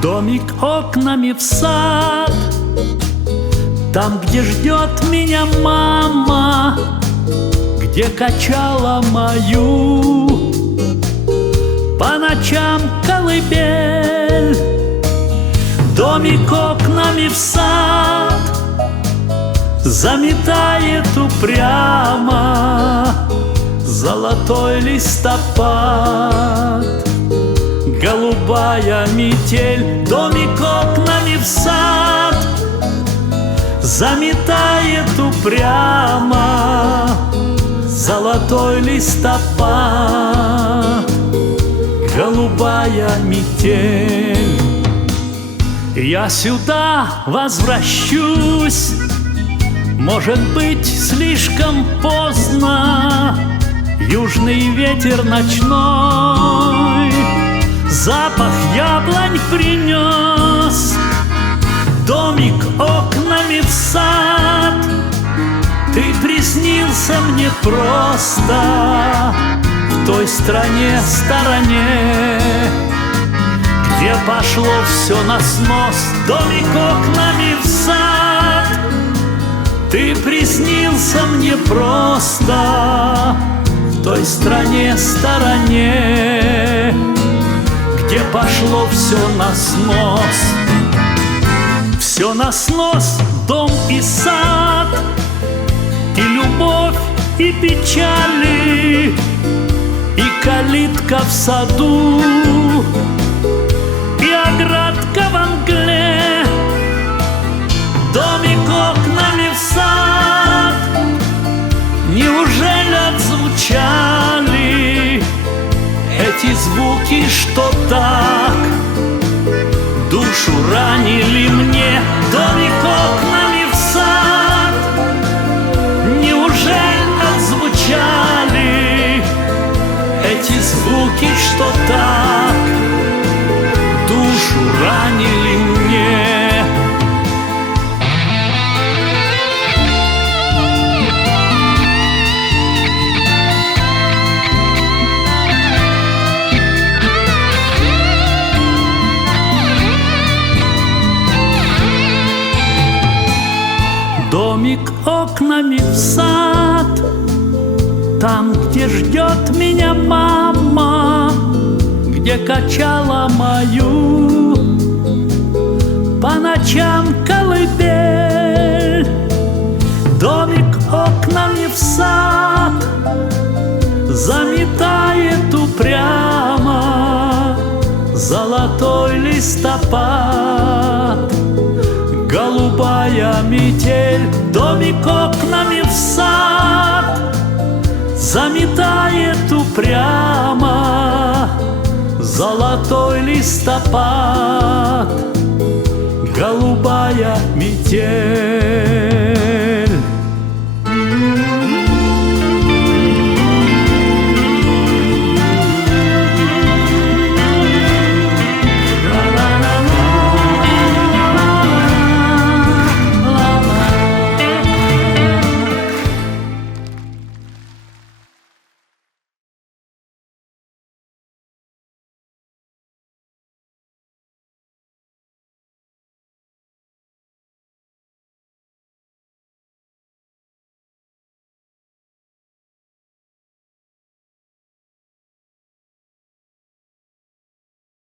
Домик окнами в сад, там, где ждет меня мама, где качала мою по ночам колыбель. Домик окнами в сад заметает упрямо золотой листопад. Голубая метель, домик окнами в сад заметает упрямо золотой листопад. Голубая метель. Я сюда возвращусь, может быть, слишком поздно. Южный ветер ночной запах яблонь принес. Домик окнами в сад, ты приснился мне просто в той стране стороне, где пошло все на снос. Домик окнами в сад, ты приснился мне просто в той стране стороне, где пошло все на снос. Все на снос, дом и сад, и любовь, и печали, и калитка в саду, и оградка во мгле. Домик окнами в сад, неужели отзвучали эти звуки, что так душу ранили мне? Домик окнами в сад, неужели отзвучали эти звуки, что так душу ранили мне? Домик окнами в сад, там, где ждет меня мама, где качала мою по ночам колыбель. Домик окнами в сад заметает упрямо золотой листопад. Голубая метель, домик окнами в сад заметает упрямо золотой листопад. Голубая метель.